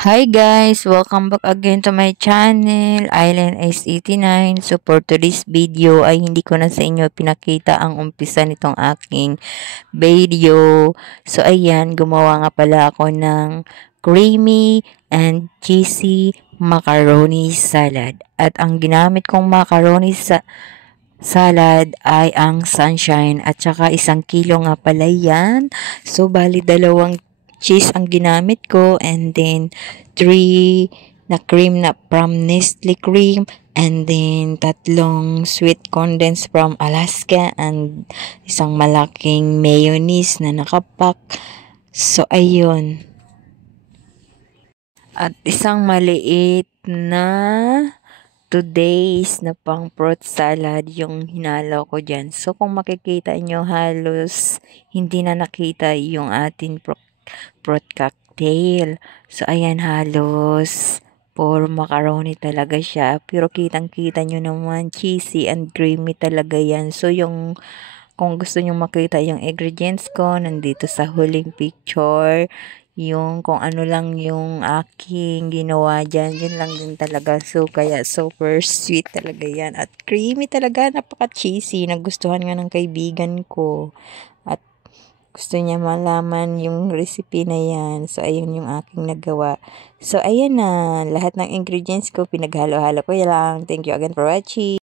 Hi guys! Welcome back again to my channel, Island Ice 89. So for today's video ay hindi ko na sa inyo pinakita ang umpisa nitong aking video. So ayan, gumawa nga pala ako ng creamy and cheesy macaroni salad. At ang ginamit kong macaroni salad ay ang sunshine at saka 1 kilo nga pala yan. So bali 2 cheese ang ginamit ko and then 3 na cream na from Nestle cream and then 3 sweet condensed from Alaska and isang malaking mayonnaise na nakapak. So ayun. At isang maliit na today's na pang fruit salad yung hinalo ko dyan. So, kung makikita nyo, halos hindi na nakita yung ating fruit cocktail. So, ayan, halos for macaroni talaga siya. Pero kitang-kita nyo naman, cheesy and creamy talaga yan. So, kung gusto nyo makita yung ingredients ko, nandito sa huling picture. Yung kung ano lang yung aking ginawa dyan, yun lang din talaga. So, kaya super sweet talaga yan. At creamy talaga, napaka-cheesy. Nagustuhan nga ng kaibigan ko. At gusto niya malaman yung recipe na yan. So, ayun yung aking nagawa. So, ayan na. Lahat ng ingredients ko, pinaghalo-halo ko lang. Thank you again for watching.